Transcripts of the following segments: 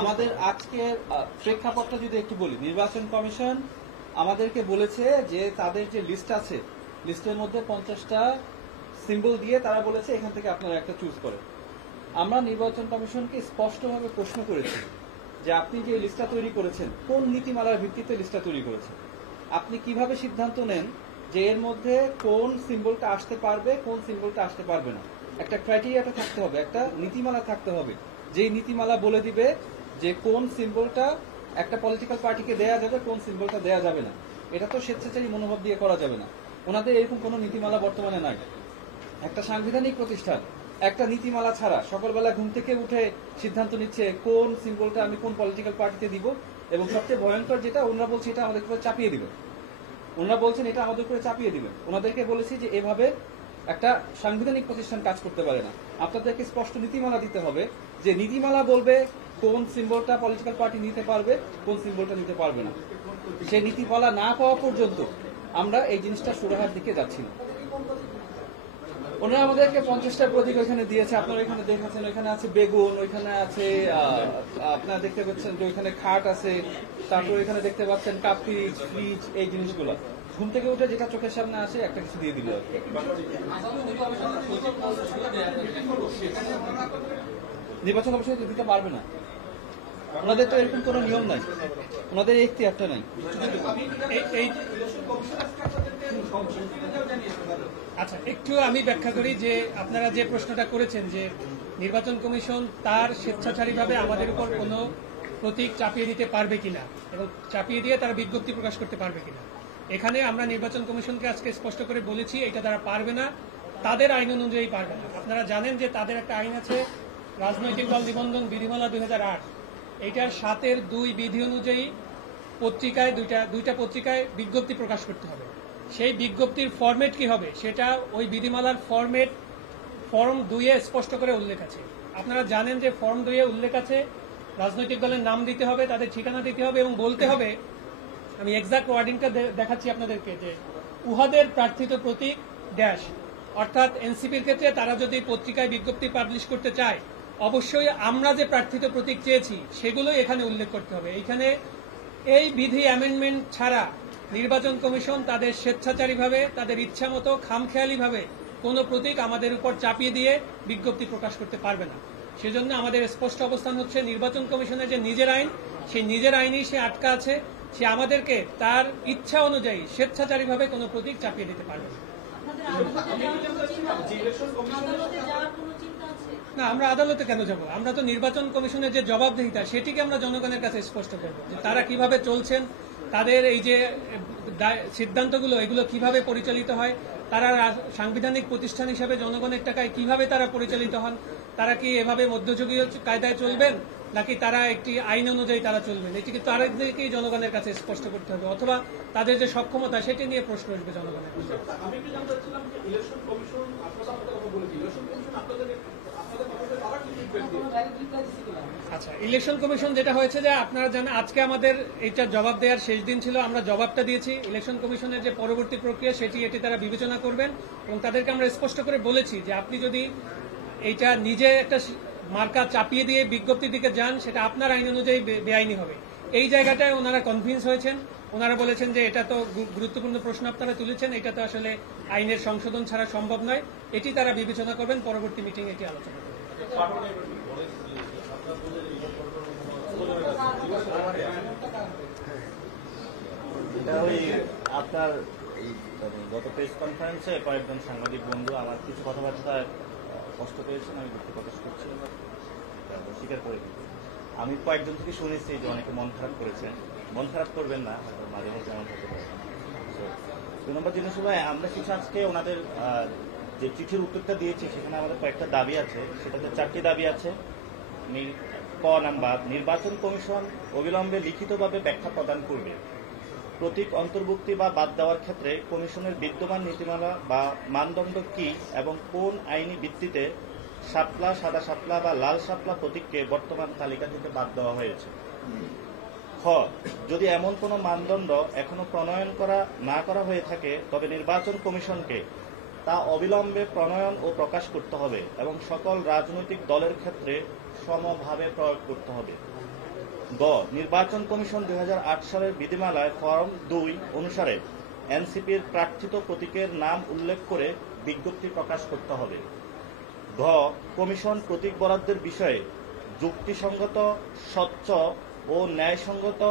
আমাদের আজকের প্রেক্ষাপটটা যদি একটু বলি, নির্বাচন কমিশন আমাদেরকে বলেছে যে তাদের যে লিস্ট আছে, লিস্টের মধ্যে 50টা সিম্বল দিয়ে তারা বলেছে এখান থেকে আপনারা একটা চুজ করেন। আমরা নির্বাচন কমিশনকে স্পষ্টভাবে প্রশ্ন করেছি যে আপনি যে লিস্টটা তৈরি করেছেন কোন নীতিমালার ভিত্তিতে লিস্টটা তৈরি করেছেন, আপনি কিভাবে সিদ্ধান্ত নেন যে এর মধ্যে কোন সিম্বলটা আসতে পারবে কোন সিম্বলটা আসতে পারবে না। একটা ক্রাইটেরিয়াটা থাকতে হবে, একটা নীতিমালা থাকতে হবে, যেই নীতিমালা বলে দিবে যে কোন সিম্বলটা একটা পলিটিক্যাল পার্টিকে দেয়া যাবে কোন সিম্বলটা দেয়া যাবে না। এটা তো স্বেচ্ছাচারী মনোভাব দিয়ে করা যাবে না। ওনাদের এরকম কোনো নীতিমালা বর্তমানে নাই। একটা সাংবিধানিক প্রতিষ্ঠান একটা নীতিমালা ছাড়া সকালবেলা ঘুম থেকে উঠে সিদ্ধান্ত নিচ্ছে কোন সিম্বলটা আমি কোন পলিটিক্যাল পার্টিতে দিব, এবং সবচেয়ে ভয়ঙ্কর যেটা ওনারা বলছে এটা আমাদের উপরে চাপিয়ে দিবে। ওনারা বলছেন এটা আমাদের উপরে চাপিয়ে দিবেন। ওনাদেরকে বলেছি যে এভাবে একটা সাংবিধানিক প্রতিষ্ঠান কাজ করতে পারে না। আপনাদেরকে স্পষ্ট নীতিমালা দিতে হবে, যে নীতিমালা বলবে কোন সিম্বলটা পলিটিক্যাল পার্টি নিতে পারবে কোন সিম্বলটা নিতে পারবে না। সেই নীতিমালা না পাওয়া পর্যন্ত আমরা এই জিনিসটা সুরাহার দিকে যাচ্ছি না। ওনারা আমাদেরকে 50টা প্রতীক ওইখানে দিয়েছে, আপনারা এখানে দেখেছেন, ওইখানে আছে বেগুন, ওইখানে আছে আপনারা দেখতে পাচ্ছেন যে ওইখানে খাট আছে, তারপর এখানে দেখতে পাচ্ছেন কাপিজ, ফ্রিজ, এই জিনিসগুলো ঘুম থেকে উঠে যেটা চোখের সামনে আসে একটা কিছু দিয়ে দিল। নির্বাচন কমিশন দিতে পারবে না, ওনাদের তো এরকম কোনো নিয়ম নাই, ওনাদের এই এখতিয়ারটা নাই। আচ্ছা, একটু আমি ব্যাখ্যা করি যে আপনারা যে প্রশ্নটা করেছেন যে নির্বাচন কমিশন তার স্বেচ্ছাচারীভাবে আমাদের উপর কোনো প্রতীক চাপিয়ে দিতে পারবে কিনা এবং চাপিয়ে দিয়ে তারা বিজ্ঞপ্তি প্রকাশ করতে পারবে কিনা। এখানে আমরা নির্বাচন কমিশনকে আজকে স্পষ্ট করে বলেছি এটা তারা পারবে না, তাদের আইন অনুযায়ী পারবে না। আপনারা জানেন যে তাদের একটা আইন আছে রাজনৈতিক দল নিবন্ধন বিধিমালা 2008, এইটার 7-2 বিধি অনুযায়ী পত্রিকায় দুইটা পত্রিকায় বিজ্ঞপ্তি প্রকাশ করতে হবে। সেই বিজ্ঞপ্তির ফরম্যাট কি হবে সেটা ওই বিধিমালার ফর্ম 2-এ স্পষ্ট করে উল্লেখ আছে। আপনারা জানেন যে ফর্ম 2-এ উল্লেখ আছে রাজনৈতিক দলের নাম দিতে হবে, তাদের ঠিকানা দিতে হবে এবং বলতে হবে, আমি এক্সাক্ট ওয়ার্ডিংটা দেখাচ্ছি আপনাদেরকে, যে উহাদের প্রার্থিত প্রতীক ড্যাশ, অর্থাৎ এনসিপির ক্ষেত্রে তারা যদি পত্রিকায় বিজ্ঞপ্তি পাবলিশ করতে চায় অবশ্যই আমরা যে প্রার্থিত প্রতীক চেয়েছি সেগুলোই এখানে উল্লেখ করতে হবে। এইখানে এই বিধি অ্যামেন্ডমেন্ট ছাড়া নির্বাচন কমিশন তাদের স্বেচ্ছাচারীভাবে তাদের ইচ্ছা মতো খামখেয়ালিভাবে কোনো প্রতীক আমাদের উপর চাপিয়ে দিয়ে বিজ্ঞপ্তি প্রকাশ করতে পারবে না। সেজন্য আমাদের স্পষ্ট অবস্থান হচ্ছে নির্বাচন কমিশনের যে নিজের আইন, সেই নিজের আইনেই সে আটকা আছে, সে আমাদেরকে তার ইচ্ছা অনুযায়ী স্বেচ্ছাচারীভাবে কোনো প্রতীক চাপিয়ে দিতে পারবে না। না, আমরা আদালতে কেন যাব? আমরা তো নির্বাচন কমিশনের যে জবাবদিহিতা সেটিকে আমরা জনগণের কাছে স্পষ্ট করব, যে তারা কিভাবে চলছেন, তাদের এই যে সিদ্ধান্তগুলো এগুলো কিভাবে পরিচালিত হয়, তারা সাংবিধানিক প্রতিষ্ঠান হিসেবে জনগণের টাকায় কিভাবে তারা পরিচালিত হন, তারা কি এভাবে মধ্যযুগীয় কায়দায় চলবেন নাকি তারা একটি আইন অনুযায়ী তারা চলবেন, এটিকে তাদেরকেই জনগণের কাছে স্পষ্ট করতে হবে, অথবা তাদের যে সক্ষমতা সেটি নিয়ে প্রশ্ন উঠবে জনগণের কাছে। আচ্ছা, ইলেকশন কমিশন যেটা হয়েছে যে আপনারা জানেন আজকে আমাদের এইটা জবাব দেওয়ার শেষ দিন ছিল, আমরা জবাবটা দিয়েছি। ইলেকশন কমিশনের যে পরবর্তী প্রক্রিয়া এটি তারা বিবেচনা করবেন এবং তাদেরকে আমরা স্পষ্ট করে বলেছি যে আপনি যদি এইটা নিজে একটা মার্কা চাপিয়ে দিয়ে বিজ্ঞপ্তির দিকে যান সেটা আপনার আইন অনুযায়ী বেআইনি হবে। এই জায়গাটায় ওনারা কনভিন্স হয়েছেন, ওনারা বলেছেন যে এটা তো গুরুত্বপূর্ণ প্রশ্ন আপনারা তুলেছেন, এটা তো আসলে আইনের সংশোধন ছাড়া সম্ভব নয়, এটি তারা বিবেচনা করবেন, পরবর্তী মিটিং এটি আলোচনা করবেন। আপনার এই গত প্রেস কনফারেন্সে কয়েকজন সাংবাদিক বন্ধু আমার কিছু কথাবার্তা কষ্ট পেয়েছেন, আমি দুঃখ প্রকাশ করছি, স্বীকার করে দিচ্ছি। আমি কয়েকজন থেকে শুনেছি যে অনেকে মন খারাপ করেছেন, মন খারাপ করবেন না, মাঝে মধ্যে এমন হতে পারে। 2 নম্বর জিনিস হলো আমরা কিছু আজকে ওনাদের যে চিঠির উত্তরটা দিয়েছি সেখানে আমাদের কয়েকটা দাবি আছে, সেটাতে 4টি দাবি আছে। ক নাম্বার, নির্বাচন কমিশন অবিলম্বে লিখিতভাবে ব্যাখ্যা প্রদান করবে প্রতীক অন্তর্ভুক্তি বা বাদ দেওয়ার ক্ষেত্রে কমিশনের বিদ্যমান নীতিমালা বা মানদণ্ড কি এবং কোন আইনি ভিত্তিতে শাপলা, সাদা শাপলা বা লাল শাপলা প্রতীককে বর্তমান তালিকা থেকে বাদ দেওয়া হয়েছে। খ, যদি এমন কোনো মানদণ্ড এখনো প্রণয়ন না করা হয়ে থাকে তবে নির্বাচন কমিশনকে তা অবিলম্বে প্রণয়ন ও প্রকাশ করতে হবে এবং সকল রাজনৈতিক দলের ক্ষেত্রে সমভাবে প্রয়োগ করতে হবে। গ, নির্বাচন কমিশন 2008 সালের বিধিমালায় ফরম 2 অনুসারে এনসিপির প্রার্থিত প্রতীকের নাম উল্লেখ করে বিজ্ঞপ্তি প্রকাশ করতে হবে। ঘ, কমিশন প্রতীক বরাদ্দের বিষয়ে যুক্তিসঙ্গত, স্বচ্ছ ও ন্যায়সঙ্গত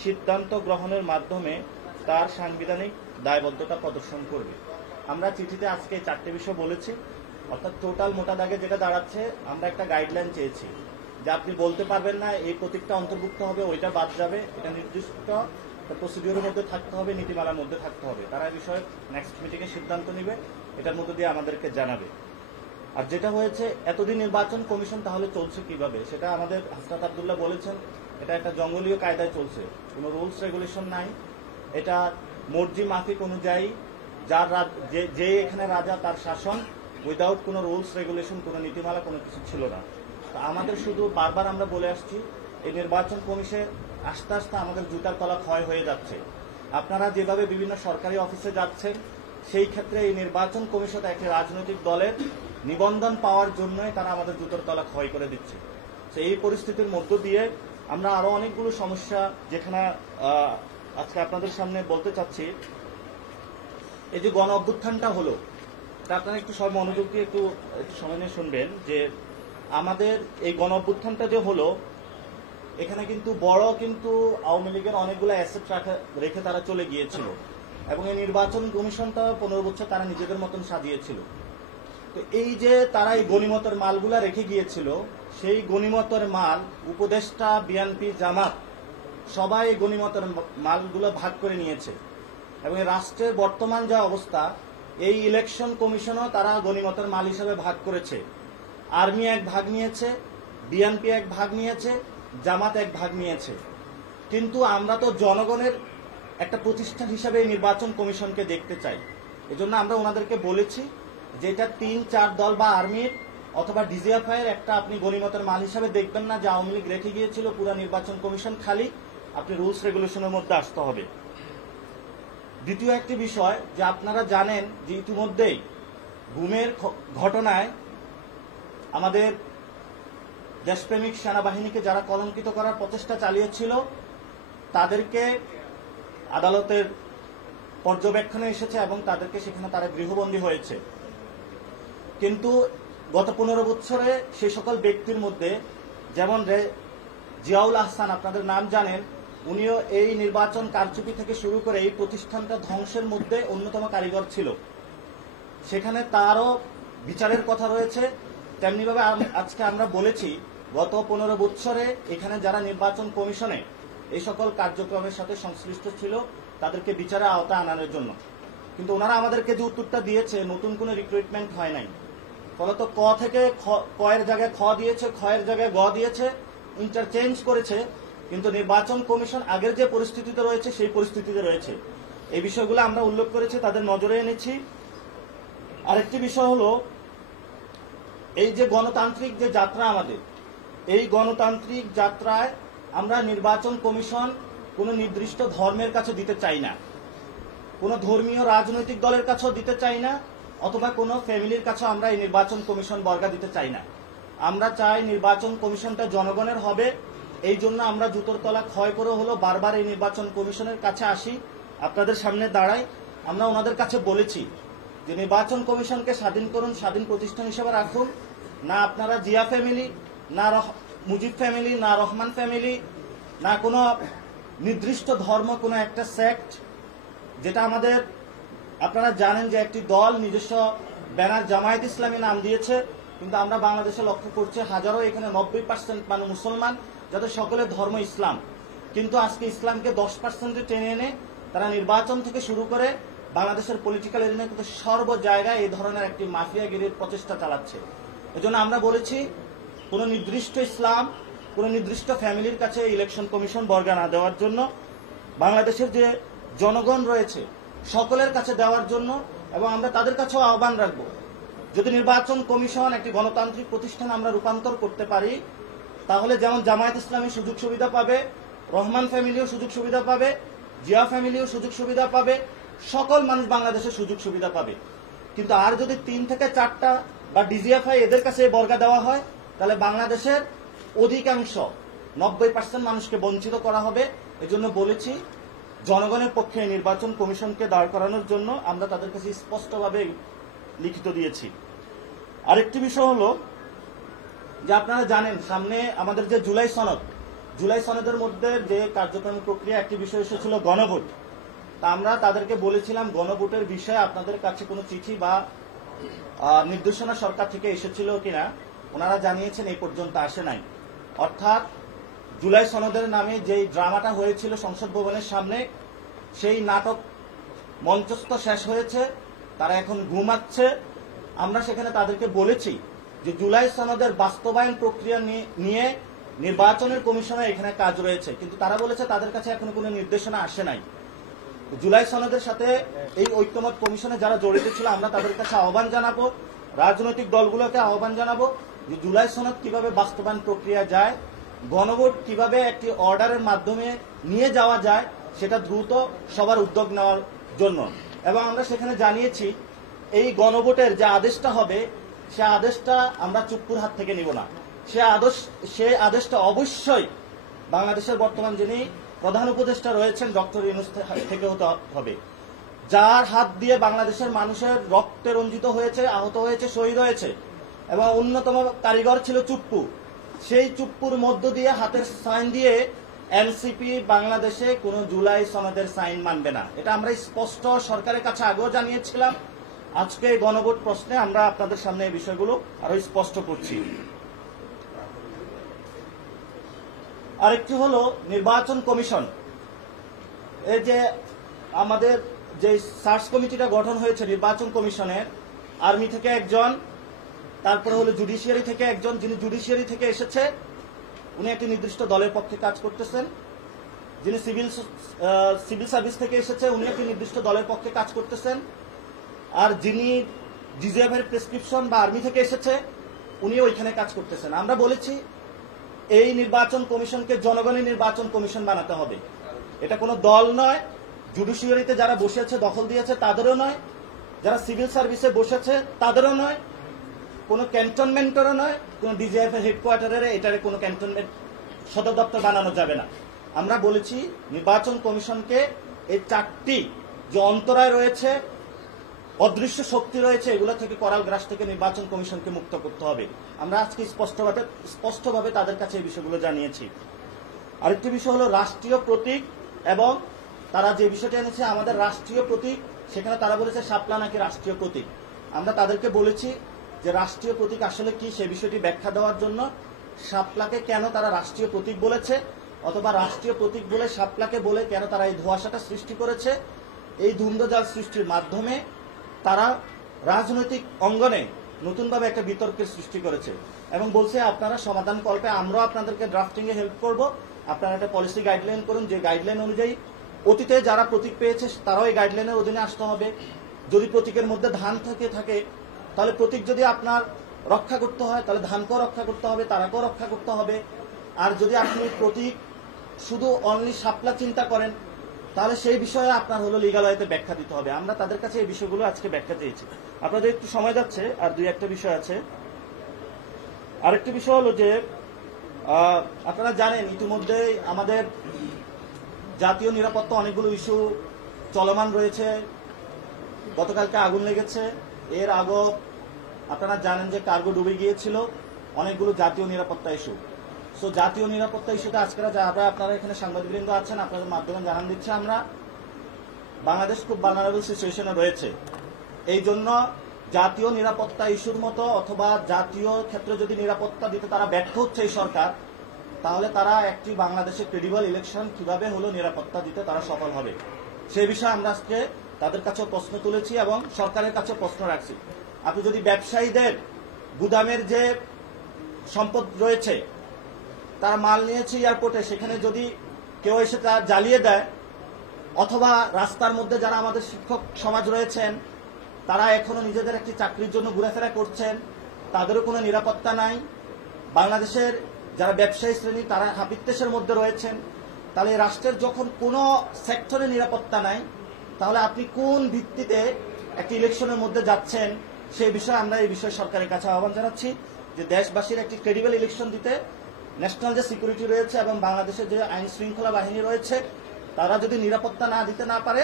সিদ্ধান্ত গ্রহণের মাধ্যমে তার সাংবিধানিক দায়বদ্ধতা প্রদর্শন করবে। আমরা চিঠিতে আজকে 4টে বিষয় বলেছি, অর্থাৎ টোটাল মোটা দাগে যেটা দাঁড়াচ্ছে, আমরা একটা গাইডলাইন চেয়েছি যে আপনি বলতে পারবেন না এই প্রতীকটা অন্তর্ভুক্ত হবে, ওইটা বাদ যাবে, এটা নির্দিষ্ট প্রসিডিওরের মধ্যে থাকতে হবে, নীতিমালার মধ্যে থাকতে হবে। তারা এই বিষয়ে নেক্সট মিটিংয়ে সিদ্ধান্ত নেবে, এটার মধ্যে দিয়ে আমাদেরকে জানাবে। আর যেটা হয়েছে, এতদিন নির্বাচন কমিশন তাহলে চলছে কিভাবে, সেটা আমাদের হাসনাত আব্দুল্লাহ বলেছেন, এটা একটা জঙ্গলীয় কায়দায় চলছে, কোনো রুলস রেগুলেশন নাই। এটা মর্জি মাফিক অনুযায়ী যার যে এখানে রাজা তার শাসন, উইদাউট কোনো রুলস রেগুলেশন, কোনো নীতিমালা, কোনো কিছু ছিল না। তো আমাদের শুধু বারবার আমরা বলে আসছি, এই নির্বাচন কমিশন আস্তে আস্তে আমাদের জুতার তলা ক্ষয় হয়ে যাচ্ছে। আপনারা যেভাবে বিভিন্ন সরকারি অফিসে যাচ্ছেন, সেই ক্ষেত্রে এই নির্বাচন কমিশন একটি রাজনৈতিক দলের নিবন্ধন পাওয়ার জন্যই তারা আমাদের জুতোর তলা ক্ষয় করে দিচ্ছে। তো এই পরিস্থিতির মধ্য দিয়ে আমরা আরো অনেকগুলো সমস্যা, যেখানে আজকে আপনাদের সামনে বলতে চাচ্ছি, এই যে গণ অভ্যুত্থানটা হলো, তা আপনারা একটু সব মনোযোগ দিয়ে একটু সময় নিয়ে শুনবেন যে আমাদের এই গণ অভ্যুত্থানটা যে হলো, এখানে কিন্তু আওয়ামী লীগের অনেকগুলো অ্যাসেট রেখে তারা চলে গিয়েছিল, এবং এই নির্বাচন কমিশনটা 15 বছর তারা নিজেদের মতন সাজিয়েছিল। তো এই যে তারা এই গনিমতের মালগুলা রেখে গিয়েছিল, সেই গনিমতের মাল উপদেষ্টা, বিএনপি, জামাত সবাই গনিমতের মালগুলো ভাগ করে নিয়েছে। এবং রাষ্ট্রের বর্তমান যা অবস্থা, এই ইলেকশন কমিশনও তারা গনিমতের মাল হিসেবে ভাগ করেছে। আর্মি এক ভাগ নিয়েছে, বিএনপি এক ভাগ নিয়েছে, জামাত এক ভাগ নিয়েছে। কিন্তু আমরা তো জনগণের একটা প্রতিষ্ঠান হিসেবে এই নির্বাচন কমিশনকে দেখতে চাই। এজন্য আমরা ওনাদেরকে বলেছি যে এটা 3-4 দল বা আর্মির অথবা ডিজিএফআই এর একটা আপনি গনিমতের মাল হিসাবে দেখবেন না যে আওয়ামী লীগ রেখে গিয়েছিল পুরো নির্বাচন কমিশন খালি, আপনি রুলস রেগুলেশনের মধ্যে আসতে হবে। দ্বিতীয় একটি বিষয় যে আপনারা জানেন যে ইতিমধ্যেই গুমের ঘটনায় আমাদের দেশপ্রেমিক সেনাবাহিনীকে যারা কলঙ্কিত করার প্রচেষ্টা চালিয়েছিল, তাদেরকে আদালতের পর্যবেক্ষণে এসেছে এবং তাদেরকে সেখানে তারা গৃহবন্দী হয়েছে। কিন্তু গত 15 বছরে সেই সকল ব্যক্তির মধ্যে, যেমন জিয়াউল আহসান, আপনাদের নাম জানেন, উনিও এই নির্বাচন কারচুপি থেকে শুরু করে এই প্রতিষ্ঠানটা ধ্বংসের মধ্যে অন্যতম কারিগর ছিল। সেখানে তারও বিচারের কথা রয়েছে। তেমনিভাবে আজকে আমরা বলেছি গত 15 বছরে এখানে যারা নির্বাচন কমিশনে এই সকল কার্যক্রমের সাথে সংশ্লিষ্ট ছিল, তাদেরকে বিচারের আওতায় আনার জন্য। কিন্তু ওনারা আমাদেরকে যে উত্তরটা দিয়েছে, নতুন কোনো রিক্রুটমেন্ট হয় নাই, ফলত ক থেকে ক এর জায়গায় খ দিয়েছে, খ এর জায়গায় গ দিয়েছে, ইন্টারচেঞ্জ করেছে। কিন্তু নির্বাচন কমিশন আগের যে পরিস্থিতিতে রয়েছে সেই পরিস্থিতিতে রয়েছে। এই বিষয়গুলো আমরা উল্লেখ করেছি, তাদের নজরে এনেছি। আরেকটি বিষয় হলো, এই যে গণতান্ত্রিক যে যাত্রা আমাদের, এই গণতান্ত্রিক যাত্রায় আমরা নির্বাচন কমিশন কোন নির্দিষ্ট ধর্মের কাছে দিতে চাই না, কোন ধর্মীয় রাজনৈতিক দলের কাছেও দিতে চাই না, অথবা কোন ফ্যামিলির কাছে আমরা এই নির্বাচন কমিশন বর্গা দিতে চাই না। আমরা চাই নির্বাচন কমিশনটা জনগণের হবে। এই জন্য আমরা জুতোর তলা ক্ষয় করে হলো বারবার এই নির্বাচন কমিশনের কাছে আসি, আপনাদের সামনে দাঁড়াই। আমরা ওনাদের কাছে বলেছি যে নির্বাচন কমিশনকে স্বাধীন করুন, স্বাধীন প্রতিষ্ঠান হিসেবে রাখুন। না আপনারা জিয়া ফ্যামিলি, না মুজিব ফ্যামিলি, না রহমান ফ্যামিলি, না কোনো নির্দিষ্ট ধর্ম, কোনো একটা সেক্ট, যেটা আমাদের আপনারা জানেন যে একটি দল নিজস্ব ব্যানার জামায়াত ইসলামী নাম দিয়েছে, কিন্তু আমরা বাংলাদেশে লক্ষ্য করছি হাজারো, এখানে 90% মানুষ মুসলমান, যাদের সকলের ধর্ম ইসলাম। কিন্তু আজকে ইসলামকে 10% টেনে এনে তারা নির্বাচন থেকে শুরু করে বাংলাদেশের পলিটিক্যাল এরিয়ায় কিন্তু সর্ব জায়গায় এই ধরনের একটি মাফিয়াগিরির প্রচেষ্টা চালাচ্ছে। এজন্য আমরা বলেছি কোন নির্দিষ্ট ইসলাম, কোন নির্দিষ্ট ফ্যামিলির কাছে ইলেকশন কমিশন বর্গা না দেওয়ার জন্য, বাংলাদেশের যে জনগণ রয়েছে সকলের কাছে দেওয়ার জন্য। এবং আমরা তাদের কাছেও আহ্বান রাখবো, যদি নির্বাচন কমিশন একটি গণতান্ত্রিক প্রতিষ্ঠান আমরা রূপান্তর করতে পারি, তাহলে যেমন জামায়াত ইসলামী সুযোগ সুবিধা পাবে, রহমান ফ্যামিলিও সুযোগ সুবিধা পাবে, জিয়া ফ্যামিলিও সুযোগ সুবিধা পাবে, সকল মানুষ বাংলাদেশে সুযোগ সুবিধা পাবে। কিন্তু আর যদি 3 থেকে 4টা বা ডিজিএফআই এদের কাছে বর্গা দেওয়া হয়, তাহলে বাংলাদেশের অধিকাংশ 90% মানুষকে বঞ্চিত করা হবে। এজন্য বলেছি জনগণের পক্ষে নির্বাচন কমিশনকে দাঁড় করানোর জন্য আমরা তাদের কাছে স্পষ্টভাবে লিখিত দিয়েছি। আরেকটি বিষয় হলো যে আপনারা জানেন সামনে আমাদের যে জুলাই সনদের মধ্যে যে কার্যক্রম প্রক্রিয়া একটি বিষয় এসেছিল গণভোট। তা আমরা তাদেরকে বলেছিলাম গণভোটের বিষয়ে আপনাদের কাছে কোনো চিঠি বা নির্দেশনা সরকার থেকে এসেছিল কিনা, ওনারা জানিয়েছেন এই পর্যন্ত আসে নাই। অর্থাৎ জুলাই সনদের নামে যেই ড্রামাটা হয়েছিল সংসদ ভবনের সামনে, সেই নাটক মঞ্চস্থ শেষ হয়েছে, তারা এখন ঘুমাচ্ছে। আমরা সেখানে তাদেরকে বলেছি যে জুলাই সনদের বাস্তবায়ন প্রক্রিয়া নিয়ে নির্বাচনের কমিশনের এখানে কাজ রয়েছে, কিন্তু তারা বলেছে তাদের কাছে এখনো কোনো নির্দেশনা আসে নাই। জুলাই সনদের সাথে এই ঐক্যমত কমিশনে যারা জড়িত ছিল আমরা তাদের কাছে আহ্বান জানাবো, রাজনৈতিক দলগুলোকে আহ্বান জানাবো যে জুলাই সনদ কিভাবে বাস্তবায়ন প্রক্রিয়া যায়, গণভোট কিভাবে একটি অর্ডারের মাধ্যমে নিয়ে যাওয়া যায় সেটা দ্রুত সবার উদ্যোগ নেওয়ার জন্য। এবং আমরা সেখানে জানিয়েছি এই গণভোটের যে আদেশটা হবে সে আদেশটা আমরা চুপ্পুর হাত থেকে নিব না। সে আদেশটা অবশ্যই বাংলাদেশের বর্তমান যিনি প্রধান উপদেষ্টা রয়েছেন ডক্টর ইউনূস থেকে হতে হবে, যার হাত দিয়ে বাংলাদেশের মানুষের রক্তে রঞ্জিত হয়েছে, আহত হয়েছে, শহীদ হয়েছে এবং অন্যতম কারিগর ছিল চুপ্পু। সেই চুপ্পুর মধ্য দিয়ে হাতের সাইন দিয়ে এনসিপি বাংলাদেশে কোনো জুলাই সনদের সাইন মানবে না। এটা আমরা স্পষ্ট সরকারের কাছে আগেও জানিয়েছিলাম। আজকে গণভোট প্রশ্নে আমরা আপনাদের সামনে এই বিষয়গুলো আরো স্পষ্ট করছি। আরেকটি হলো নির্বাচন কমিশন। এই যে আমাদের যে সার্চ কমিটিটা গঠন হয়েছে নির্বাচন কমিশনের, আর্মি থেকে একজন, তারপরে হলো জুডিশিয়ারি থেকে একজন, যিনি জুডিশিয়ারি থেকে এসেছে উনি একটি নির্দিষ্ট দলের পক্ষে কাজ করতেছেন, যিনি সিভিল সার্ভিস থেকে এসেছে উনি একটি নির্দিষ্ট দলের পক্ষে কাজ করতেছেন, আর যিনি ডিজিএফ এর প্রেসক্রিপশন বা আর্মি থেকে এসেছে উনি ওইখানে কাজ করতেছেন। আমরা বলেছি এই নির্বাচন কমিশনকে জনগণের নির্বাচন কমিশন বানাতে হবে। এটা কোনো দল নয়, জুডিশিয়ারিতে যারা বসেছে দখল দিয়েছে তাদেরও নয়, যারা সিভিল সার্ভিসে বসেছে তাদেরও নয়, কোনো ক্যান্টনমেন্টেরও নয়, কোনো ডিজিএফ এর হেডকোয়ার্টারের এটারে কোনো ক্যান্টনমেন্ট সদর দপ্তর বানানো যাবে না। আমরা বলেছি নির্বাচন কমিশনকে এই চারটি যে অন্তরায় রয়েছে, অদৃশ্য শক্তি রয়েছে, এগুলো থেকে করাল গ্রাস থেকে নির্বাচন কমিশনকে মুক্ত করতে হবে। আমরা আজকে স্পষ্টভাবে তাদের কাছে এই বিষয়গুলো জানিয়েছি। আরেকটি বিষয় হলো রাষ্ট্রীয় প্রতীক, এবং তারা যে বিষয়টা এনেছে আমাদের রাষ্ট্রীয় প্রতীক, সেখানে তারা বলেছে শাপলা নাকি রাষ্ট্রীয় প্রতীক। আমরা তাদেরকে বলেছি যে রাষ্ট্রীয় প্রতীক আসলে কি সে বিষয়টি ব্যাখ্যা দেওয়ার জন্য শাপলাকে কেন তারা রাষ্ট্রীয় প্রতীক বলেছে, অথবা রাষ্ট্রীয় প্রতীক বলে শাপলাকে বলে কেন তারা এই ধোঁয়াশাটা সৃষ্টি করেছে। এই ধুন্দজাল সৃষ্টির মাধ্যমে তারা রাজনৈতিক অঙ্গনে নতুনভাবে একটা বিতর্কের সৃষ্টি করেছে এবং বলছে আপনারা সমাধান কল্পে আমরাও আপনাদেরকে ড্রাফটিং এ হেল্প করব, আপনারা একটা পলিসি গাইডলাইন করুন, যে গাইডলাইন অনুযায়ী অতীতে যারা প্রতীক পেয়েছে তারাও এই গাইডলাইনের অধীনে আসতে হবে। যদি প্রতীকের মধ্যে ধান থাকে তাহলে প্রতীক যদি আপনার রক্ষা করতে হয় তাহলে ধানকেও রক্ষা করতে হবে, তারাকেও রক্ষা করতে হবে। আর যদি আপনি প্রতীক শুধু অনলি শাপলা চিন্তা করেন তাহলে সেই বিষয়ে আপনার হলো লিগ্যালয়তে ব্যাখ্যা দিতে হবে। আমরা তাদের কাছে এই বিষয়গুলো আজকে ব্যাখ্যা চেয়েছি। আপনাদের একটু সময় যাচ্ছে, আর দুই একটা বিষয় আছে। আরেকটি বিষয় হলো যে আপনারা জানেন ইতিমধ্যে আমাদের জাতীয় নিরাপত্তা অনেকগুলো ইস্যু চলমান রয়েছে। গতকালকে আগুন লেগেছে, এর আগেও আপনারা জানেন যে কার্গো ডুবে গিয়েছিল, অনেকগুলো জাতীয় নিরাপত্তা ইস্যু। সো জাতীয় নিরাপত্তা ইস্যুতে আজকে যারা আপনারা এখানে সাংবাদিকবৃন্দ আছেন আপনাদের মাধ্যমে জানান দিচ্ছে আমরা বাংলাদেশ খুব ভালনারেবল সিচুয়েশনে রয়েছে। এই জন্য জাতীয় নিরাপত্তা ইস্যুর মতো অথবা জাতীয় ক্ষেত্রে যদি নিরাপত্তা দিতে তারা ব্যর্থ হচ্ছে এই সরকার, তাহলে তারা একটি বাংলাদেশে ক্রেডিবল ইলেকশন কিভাবে হলো নিরাপত্তা দিতে তারা সফল হবে, সেই বিষয়ে আমরা আজকে তাদের কাছেও প্রশ্ন তুলেছি এবং সরকারের কাছেও প্রশ্ন রাখছি। আপনি যদি ব্যবসায়ীদের গুদামের যে সম্পদ রয়েছে, তারা মাল নিয়েছে এয়ারপোর্টে, সেখানে যদি কেউ এসে তা জ্বালিয়ে দেয়, অথবা রাস্তার মধ্যে যারা আমাদের শিক্ষক সমাজ রয়েছেন তারা এখনো নিজেদের একটি চাকরির জন্য ঘোরাফেরা করছেন, তাদেরও কোনো নিরাপত্তা নাই, বাংলাদেশের যারা ব্যবসায়ী শ্রেণী তারা হাপিত্যেশের মধ্যে রয়েছেন, তাহলে রাষ্ট্রের যখন কোনো সেক্টরে নিরাপত্তা নাই তাহলে আপনি কোন ভিত্তিতে একটি ইলেকশনের মধ্যে যাচ্ছেন, সেই বিষয়ে আমরা এই বিষয়ে সরকারের কাছে আহ্বান জানাচ্ছি যে দেশবাসীর একটি ক্রেডিবল ইলেকশন দিতে ন্যাশনাল যে সিকিউরিটি রয়েছে এবং বাংলাদেশের যে আইন শৃঙ্খলা বাহিনী রয়েছে তারা যদি নিরাপত্তা না দিতে না পারে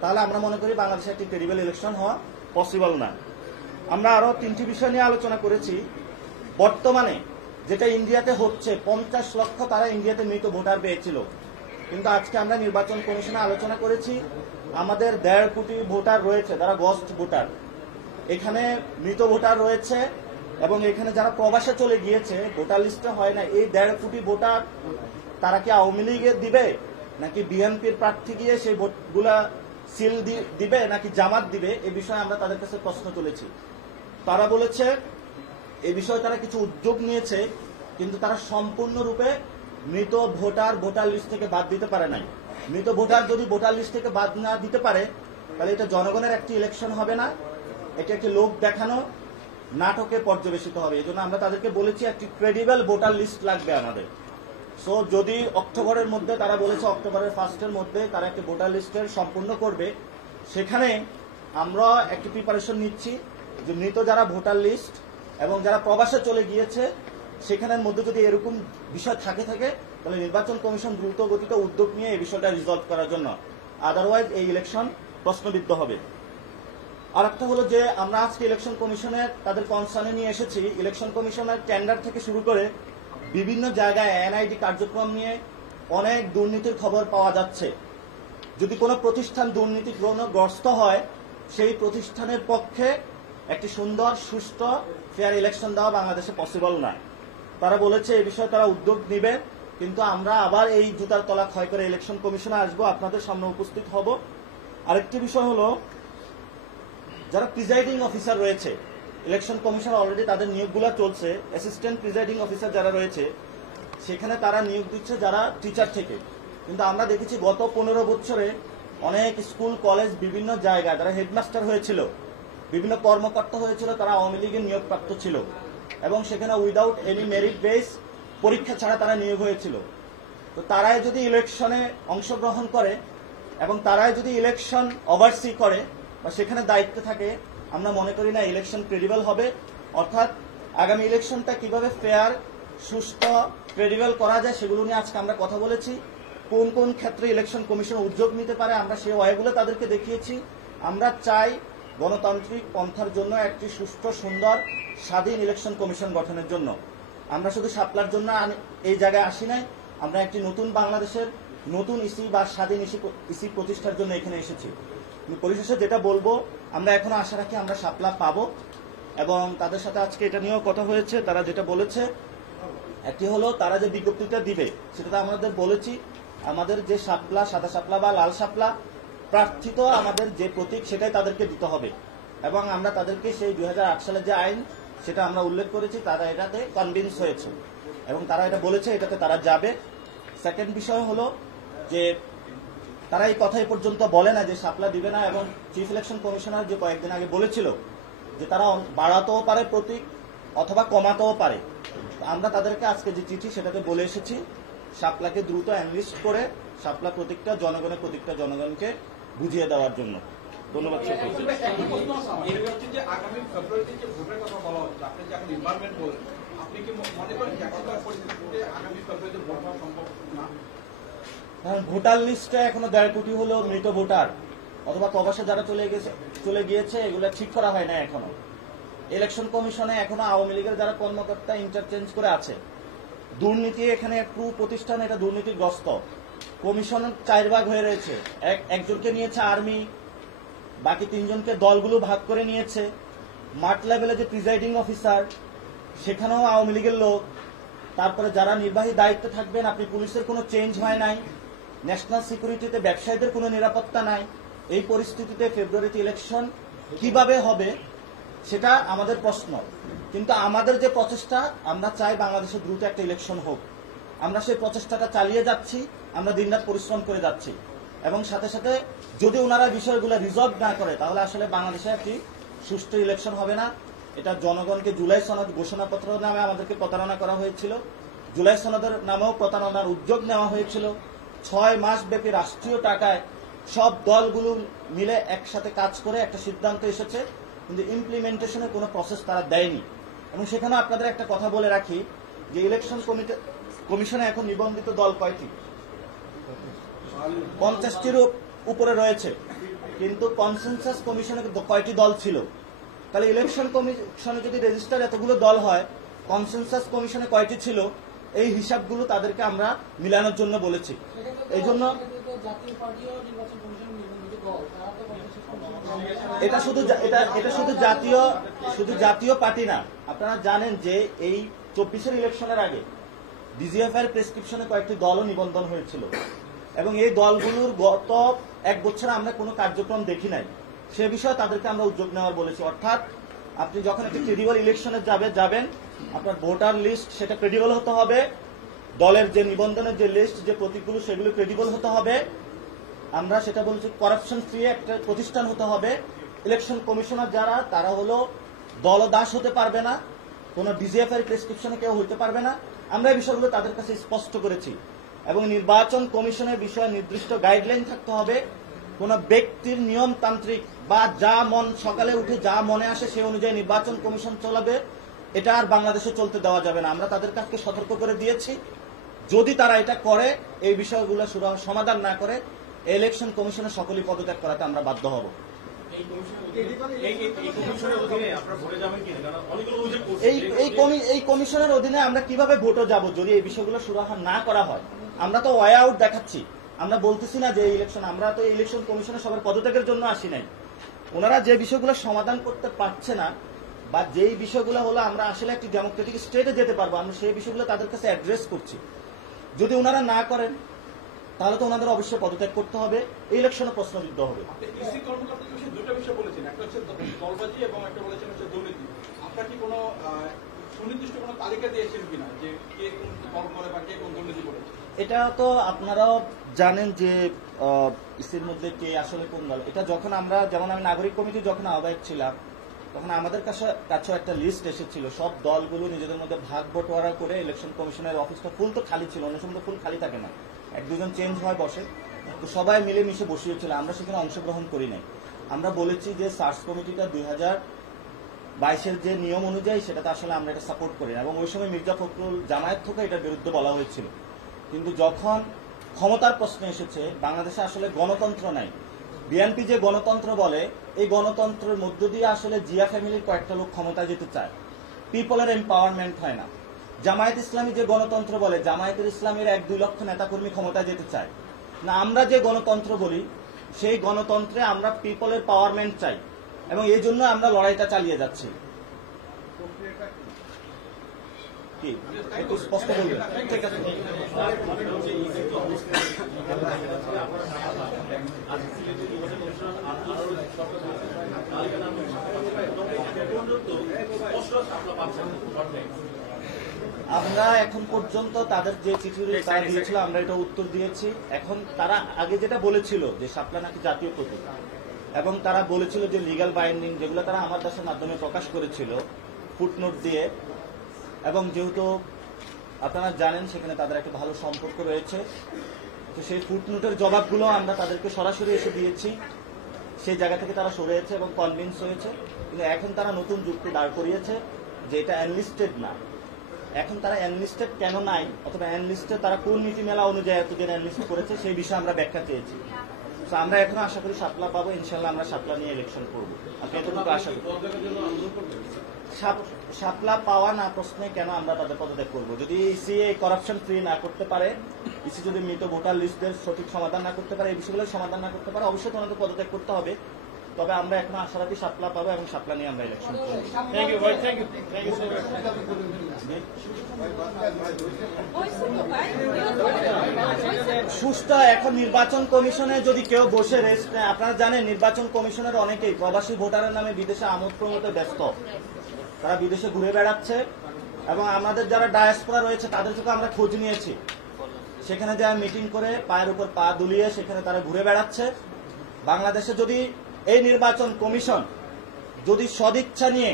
তাহলে আমরা মনে করি বাংলাদেশে একটি ক্রেডিবল ইলেকশন হওয়া পসিবল না। আমরা আরো 3টি বিষয় নিয়ে আলোচনা করেছি। বর্তমানে যেটা ইন্ডিয়াতে হচ্ছে 50 লক্ষ তারা ইন্ডিয়াতে মৃত ভোটার পেয়েছিল, কিন্তু আজকে আমরা নির্বাচন কমিশনে আলোচনা করেছি আমাদের 1.5 কোটি ভোটার রয়েছে যারা গস্ট ভোটার, এখানে মৃত ভোটার রয়েছে এবং এখানে যারা প্রবাসে চলে গিয়েছে ভোটার লিস্টে হয় না। এই 1.5 কোটি ভোটার তারা কি আওয়ামী লীগের দিবে নাকি বিএনপির প্রার্থী গিয়ে সেই ভোটগুলা সিল দিবে নাকি জামাত দিবে, এই বিষয়ে আমরা তাদের কাছে প্রশ্ন তুলেছি। তারা বলেছে এই বিষয়ে তারা কিছু উদ্যোগ নিয়েছে, কিন্তু তারা সম্পূর্ণরূপে মৃত ভোটার লিস্ট থেকে বাদ দিতে পারে নাই। মৃত ভোটার যদি ভোটার লিস্ট থেকে বাদ না দিতে পারে তাহলে এটা জনগণের একটি ইলেকশন হবে না, এটা একটি লোক দেখানো নাটকে পর্যবেসিত হবে। এই জন্য আমরা তাদেরকে বলেছি একটি ক্রেডিবল ভোটার লিস্ট লাগবে আমাদের। সো যদি অক্টোবরের মধ্যে, তারা বলেছে অক্টোবরের 1 মধ্যে তারা একটি ভোটার লিস্টের সম্পূর্ণ করবে, সেখানে আমরা একটি প্রিপারেশন নিচ্ছি যে মৃত যারা ভোটার লিস্ট এবং যারা প্রবাসে চলে গিয়েছে সেখানের মধ্যে যদি এরকম বিষয় থাকে তাহলে নির্বাচন কমিশন দ্রুত গতিতে উদ্যোগ নিয়ে এই বিষয়টা রিজলভ করার জন্য, আদারওয়াইজ এই ইলেকশন প্রশ্নবিদ্ধ হবে। আর একটা হলো যে আমরা আজকে ইলেকশন কমিশনের তাদের কনসার্নে নিয়ে এসেছি, ইলেকশন কমিশনের টেন্ডার থেকে শুরু করে বিভিন্ন জায়গায় এনআইডি কার্যক্রম নিয়ে অনেক দুর্নীতির খবর পাওয়া যাচ্ছে। যদি কোনো প্রতিষ্ঠান দুর্নীতিগ্রস্ত হয় সেই প্রতিষ্ঠানের পক্ষে একটি সুন্দর সুষ্ঠু ফেয়ার ইলেকশন দেওয়া বাংলাদেশে পসিবল না। তারা বলেছে এই বিষয়ে তারা উদ্যোগ নেবে, কিন্তু আমরা আবার এই জুতার তলা ক্ষয় করে ইলেকশন কমিশনে আসবো, আপনাদের সামনে উপস্থিত হব। আরেকটি বিষয় হলো যারা প্রিজাইডিং অফিসার রয়েছে, ইলেকশন কমিশন অলরেডি তাদের নিয়োগগুলো চলছে, অ্যাসিস্ট্যান্ট প্রিজাইডিং অফিসার যারা রয়েছে সেখানে তারা নিয়োগ দিচ্ছে যারা টিচার থেকে, কিন্তু আমরা দেখেছি গত 15 বছরে অনেক স্কুল কলেজ বিভিন্ন জায়গায় যারা হেডমাস্টার হয়েছিল, বিভিন্ন কর্মকর্তা হয়েছিল, তারা আওয়ামী লীগের নিয়োগপ্রাপ্ত ছিল এবং সেখানে উইদাউট এনি মেরিট বেস পরীক্ষা ছাড়া তারা নিয়োগ হয়েছিল। তো তারাই যদি ইলেকশনে অংশগ্রহণ করে এবং তারাই যদি ইলেকশন ওভারসি করে বা সেখানে দায়িত্বে থাকে, আমরা মনে করি না ইলেকশন ক্রেডিবল হবে। অর্থাৎ আগামী ইলেকশনটা কিভাবে ফেয়ার, সুষ্ঠু, ক্রেডিবল করা যায় সেগুলো নিয়ে আজকে আমরা কথা বলেছি। কোন কোন ক্ষেত্রে ইলেকশন কমিশন উদ্যোগ নিতে পারে আমরা সেই ওয়েগুলো তাদেরকে দেখিয়েছি। আমরা চাই গণতান্ত্রিক পন্থার জন্য একটি সুষ্ঠু, সুন্দর, স্বাধীন ইলেকশন কমিশন গঠনের জন্য। আমরা শুধু শাপলার জন্য এই জায়গায় আসি নাই, আমরা একটি নতুন বাংলাদেশের নতুন ইসি বা স্বাধীন ইসি প্রতিষ্ঠার জন্য এখানে এসেছি। পরিশেষে যেটা বলবো, আমরা এখনো আশা রাখি আমরা শাপলা পাবো এবং তাদের সাথে আজকে এটা নিয়েও কথা হয়েছে। তারা যেটা বলেছে একটি হলো তারা যে বিজ্ঞপ্তিটা দিবে সেটা আমাদের বলেছি, আমাদের যে শাপলা, সাদা শাপলা বা লাল শাপলা প্রার্থী তো আমাদের যে প্রতীক সেটাই তাদেরকে দিতে হবে এবং আমরা তাদেরকে সেই 2008 সালের যে আইন সেটা আমরা উল্লেখ করেছি, তারা এটাতে কনভিন্স হয়েছে এবং তারা এটা বলেছে এটাতে তারা যাবে। সেকেন্ড বিষয় হলো যে তারা এই কথাই পর্যন্ত বলে না যে শাপলা দিবে না, এবং চিফ ইলেকশন কমিশনার যে কয়েকদিন আগে বলেছিল যে তারা বাড়াতেও পারে প্রতীক অথবা কমাতেও পারে। আমরা তাদেরকে আজকে যে চিঠি সেটাতে বলে এসেছি শাপলাকে দ্রুত অ্যানলিস্ট করে শাপলা প্রতীকটা জনগণের প্রতীকটা জনগণকে বুঝিয়ে দেওয়ার জন্য। ধন্যবাদ। আগামী ফেব্রুয়ারিতে যে ভোটের কথা বলা হচ্ছে, আপনি যে এখন এনভায়রনমেন্ট বলেন, আপনি কি মনে করেন যে এখনকার পরিস্থিতিতে আগামী ফেব্রুয়ারিতে ভোট হওয়া সম্ভব না? ভোটার লিস্টে এখনো 1.5 কোটি হলো মৃত ভোটার অথবা প্রবাসে যারা চলে গিয়েছে, এগুলো ঠিক করা হয় না এখনো। ইলেকশন কমিশনে এখনো আওয়ামী লীগের যারা কর্মকর্তা ইন্টারচেঞ্জ করে আছে। দুর্নীতি এখানে একটু প্রতিষ্ঠান, এটা দুর্নীতিগ্রস্ত। কমিশন 4 ভাগ হয়ে রয়েছে, একজনকে নিয়েছে আর্মি, বাকি 3 জনকে দলগুলো ভাগ করে নিয়েছে। মাঠ লেভেলে যে প্রিজাইডিং অফিসার সেখানেও আওয়ামী লীগের লোক। তারপরে যারা নির্বাহী দায়িত্বে থাকবেন, আপনি পুলিশের কোনো চেঞ্জ হয় নাই, ন্যাশনাল সিকিউরিটিতে ব্যবসায়ীদের কোনো নিরাপত্তা নাই। এই পরিস্থিতিতে ফেব্রুয়ারিতে ইলেকশন কিভাবে হবে সেটা আমাদের প্রশ্ন। কিন্তু আমাদের যে প্রচেষ্টা, আমরা চাই বাংলাদেশে দ্রুত একটা ইলেকশন হোক। আমরা সেই প্রচেষ্টাটা চালিয়ে যাচ্ছি, আমরা দিনরাত পরিশ্রম করে যাচ্ছি এবং সাথে সাথে যদি ওনারা বিষয়গুলো রিজলভ না করে তাহলে আসলে বাংলাদেশে একটি সুষ্ঠু ইলেকশন হবে না। এটা জনগণকে জুলাই সনদ ঘোষণাপত্র নামে আমাদেরকে প্রতারণা করা হয়েছিল, জুলাই সনদের নামেও প্রতারণার উদ্যোগ নেওয়া হয়েছিল। 6 মাস ব্যাপী রাষ্ট্রীয় টাকায় সব দলগুলো মিলে একসাথে কাজ করে একটা সিদ্ধান্ত এসেছে, কিন্তু ইমপ্লিমেন্টেশনের কোনো প্রসেস তারা দেয়নি। এবং সেখানে আপনাদের একটা কথা বলে রাখি যে ইলেকশন কমিশনে এখন নিবন্ধিত দল কয়টি? 50টির উপরে রয়েছে, কিন্তু কনসেনসাস কমিশনে কয়টি দল ছিল? তাহলে ইলেকশন কমিশনে যদি রেজিস্টার এতগুলো দল হয়, কনসেনসাস কমিশনে কয়টি ছিল? এই হিসাবগুলো তাদেরকে আমরা মিলানোর জন্য বলেছি। এই জন্য এটা শুধু জাতীয় পার্টি না, আপনারা জানেন যে এই 24-এর ইলেকশনের আগে ডিজিএফআই এর প্রেসক্রিপশনে কয়েকটি দলও নিবন্ধন হয়েছিল, এবং এই দলগুলোর গত 1 বছর আমরা কোনো কার্যক্রম দেখি নাই। সে বিষয়ে তাদেরকে আমরা উদ্যোগ নেওয়ার বলেছি। অর্থাৎ আপনি যখন একটি ক্রেডিবল ইলেকশনে যাবেন, আপনার ভোটার লিস্ট সেটা ক্রেডিবল হতে হবে, দলের যে নিবন্ধনের যে লিস্ট, যে প্রতীকগুলো, সেগুলো ক্রেডিবল হতে হবে। আমরা সেটা বলছি করাপশন ফ্রি একটা প্রতিষ্ঠান হতে হবে। ইলেকশন কমিশনার যারা, তারা হলো দলদাস হতে পারবে না, কোনো ডিজিএফআই এর প্রেসক্রিপশনে কেউ হতে পারবে না। আমরা এই বিষয়গুলো তাদের কাছে স্পষ্ট করেছি, এবং নির্বাচন কমিশনের বিষয়ে নির্দিষ্ট গাইডলাইন থাকতে হবে। কোন ব্যক্তির নিয়মতান্ত্রিক বা যা মন সকালে উঠে যা মনে আসে সে অনুযায়ী নির্বাচন কমিশন চলাবে, এটা আর বাংলাদেশে চলতে দেওয়া যাবে না। আমরা তাদের কাছে সতর্ক করে দিয়েছি, যদি তারা এটা করে, এই বিষয়গুলো সমাধান না করে, ইলেকশন কমিশনের সকলেই পদত্যাগ করাতে আমরা বাধ্য হব। এই কমিশনের অধীনে আমরা কিভাবে ভোটে যাব যদি এই বিষয়গুলো সুরাহা না করা হয়? আমরা তো ওয়ে আউট দেখাচ্ছি, আমরা বলতেছি না যে এই ইলেকশন, আমরা তো ইলেকশন কমিশনে সবার পদত্যাগের জন্য আসি নাই। ওনারা যে বিষয়গুলো সমাধান করতে পারছে না, বা যেই বিষয়গুলো হলো আমরা আসলে একটি ডেমোক্রেটিক স্টেটে যেতে পারবো, আমরা সেই বিষয়গুলো তাদের কাছে অ্যাড্রেস করছি। যদি ওনারা না করেন, তাহলে তো ওনাদের অবশ্যই পদত্যাগ করতে হবে, ইলেকশনে প্রশ্নবিদ্ধ হবে। ইসি কর্মকর্তা দুটো বিষয় বলেছেন, একটা হচ্ছে দলবাজি এবং একটা বলেছেন হচ্ছে দুর্নীতি। আপনারা কি কোনো সুনির্দিষ্ট কোনো তালিকা দিয়েছেন কিনা যে কে কোন দল করে বা কে কোন দুর্নীতি করেছে? এটা তো আপনারাও জানেন যে ইসির মধ্যে কে আসলে কোন দল। এটা যখন আমরা, যেমন আমি নাগরিক কমিটি যখন আহ্বায়ক ছিলাম, তখন আমাদের কাছেও একটা লিস্ট এসেছিল, সব দলগুলো নিজেদের মধ্যে ভাগ বটোয়ারা করে। ইলেকশন কমিশনের অফিসটা ফুল তো খালি ছিল, অন্য সময় ফুল খালি থাকে না, 1-2 জন চেঞ্জ হয় বসে, তো সবাই মিলেমিশে বসিয়েছিল। আমরা সেখানে অংশগ্রহণ করি নাই। আমরা বলেছি যে সার্চ কমিটিটা 2022-এর যে নিয়ম অনুযায়ী, সেটাতে আসলে আমরা এটা সাপোর্ট করি না, এবং ওই সময় মির্জা ফখরুল জামায়াত থেকে এটার বিরুদ্ধে বলা হয়েছিল। কিন্তু যখন ক্ষমতার প্রশ্ন এসেছে, বাংলাদেশে আসলে গণতন্ত্র নাই। বিএনপি যে গণতন্ত্র বলে, এই গণতন্ত্রের মধ্য দিয়ে আসলে জিয়া ফ্যামিলির কয়েকটা লোক ক্ষমতা যেতে চায়, পিপলের এম্পাওয়ারমেন্ট হয় না। জামায়াত ইসলামী যে গণতন্ত্র বলে, জামায়াতের ইসলামের 1-2 লক্ষ নেতাকর্মী ক্ষমতা যেতে চায় না। আমরা যে গণতন্ত্র বলি, সেই গণতন্ত্রে আমরা পিপলের পাওয়ারমেন্ট চাই, এবং এই জন্য আমরা লড়াইটা চালিয়ে যাচ্ছি। কি একটু স্পষ্ট বলবেন? ঠিক আছে। আমরা এখন পর্যন্ত তাদের যে চিঠি তারা দিয়েছিল, আমরা এটা উত্তর দিয়েছি। এখন তারা আগে যেটা বলেছিল যে শাপলা নাকি জাতীয় প্রতীক, এবং তারা বলেছিল যে লিগ্যাল বাইন্ডিং, যেগুলো তারা আমার দেশের মাধ্যমে প্রকাশ করেছিল ফুটনোট দিয়ে, এবং যেহেতু আপনারা জানেন সেখানে তাদের একটা ভালো সম্পর্ক রয়েছে, তো সেই ফুটনোটের জবাবগুলো আমরা তাদেরকে সরাসরি এসে দিয়েছি। সেই জায়গা থেকে তারা সরেছে এবং কনভিন্স হয়েছে। কিন্তু এখন তারা নতুন যুক্তি দাঁড় করিয়েছে যে এটা এনলিস্টেড না। এখন তারা এনলিস্টেড কেন নাই, অথবা এনলিস্টে তারা কোন নীতিমেলা অনুযায়ী এতদিন এনলিস্ট করেছে, সেই বিষয়ে আমরা ব্যাখ্যা চেয়েছি। তো আমরা এখন আশা করি শাপলা পাবো, ইনশাল্লাহ আমরা শাপলা নিয়ে ইলেকশন করবো। আপনি এতটুকু আশা করি। শাপলা পাওয়া না প্রশ্নে কেন আমরা তাদের পদত্যাগ করবো? যদি ইসি এই করাপশন ফ্রি না করতে পারে, ইসি যদি মৃত ভোটার লিস্টের সঠিক সমাধান না করতে পারে, এই বিষয়গুলোর সমাধান না করতে পারে, অবশ্যই তোমাদের পদত্যাগ করতে হবে। তবে আমরা এখন আশা রাখি শাপলা পাবো, এবং শাপলা নিয়ে আমরা ইলেকশন করবো। থ্যাংক ইউ ভাই, thank you, thank you so much. সুষ্ঠু এখন নির্বাচন কমিশনে যদি কেউ বসে রেস্ট নেয়, আপনারা জানেন নির্বাচন কমিশনের অনেকেই প্রবাসী ভোটারের নামে বিদেশে আমোদ প্রমোদে ব্যস্ত, তারা বিদেশে ঘুরে বেড়াচ্ছে, এবং আমাদের যারা ডায়াসপোরা রয়েছে তাদের থেকে আমরা খোঁজ নিয়েছি, সেখানে যা মিটিং করে পায়ের উপর পা দুলিয়ে সেখানে তারা ঘুরে বেড়াচ্ছে। বাংলাদেশে যদি এই নির্বাচন কমিশন যদি সদিচ্ছা নিয়ে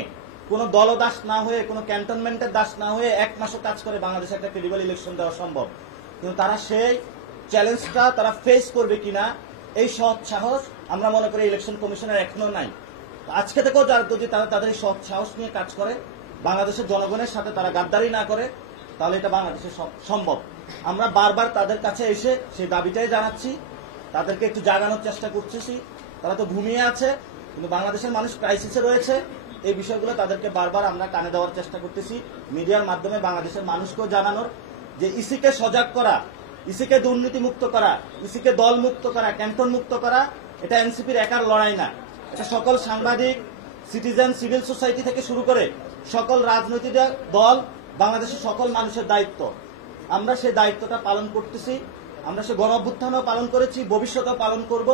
কোনো দলদাস না হয়ে, কোনো ক্যান্টনমেন্টের দাস না হয়ে 1 মাসও কাজ করে, বাংলাদেশে একটা ক্রেডিবল ইলেকশন দেওয়া সম্ভব। কিন্তু তারা সেই চ্যালেঞ্জটা তারা ফেস করবে কিনা, এই সৎ সাহস আমরা মনে করি ইলেকশন কমিশনের এখনো নাই। আজকে থেকেও যদি তারা তাদের সৎ সাহস নিয়ে কাজ করে, বাংলাদেশের জনগণের সাথে তারা গাদ্দারি না করে, তাহলে এটা বাংলাদেশে সম্ভব। আমরা বারবার তাদের কাছে এসে সেই দাবিটাই জানাচ্ছি, তাদেরকে একটু জাগানোর চেষ্টা করতেছি। তারা তো ঘুমিয়ে আছে, কিন্তু বাংলাদেশের মানুষ ক্রাইসিসে রয়েছে। এই বিষয়গুলো তাদেরকে বারবার আমরা কানে দেওয়ার চেষ্টা করতেছি, মিডিয়ার মাধ্যমে বাংলাদেশের মানুষকেও জানানোর যে ইসিকে সজাগ করা, ইসিকে দুর্নীতি মুক্ত করা, ইসিকে দল মুক্ত করা, ক্যান্টন মুক্ত করা, এটা এনসিপির একার লড়াই না। এটা সকল সাংবাদিক, সিটিজেন, সিভিল সোসাইটি থেকে শুরু করে সকল রাজনৈতিক দল, বাংলাদেশের সকল মানুষের দায়িত্ব। আমরা সেই দায়িত্বটা পালন করতেছি। আমরা সে গণ অভ্যুত্থানও পালন করেছি, ভবিষ্যতেও পালন করব।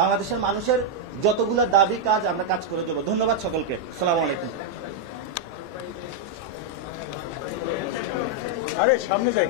বাংলাদেশের মানুষের যতগুলো দাবি কাজ আমরা কাজ করে দেব। ধন্যবাদ সকলকে। আসসালামু আলাইকুম। আরে সামনে যাই।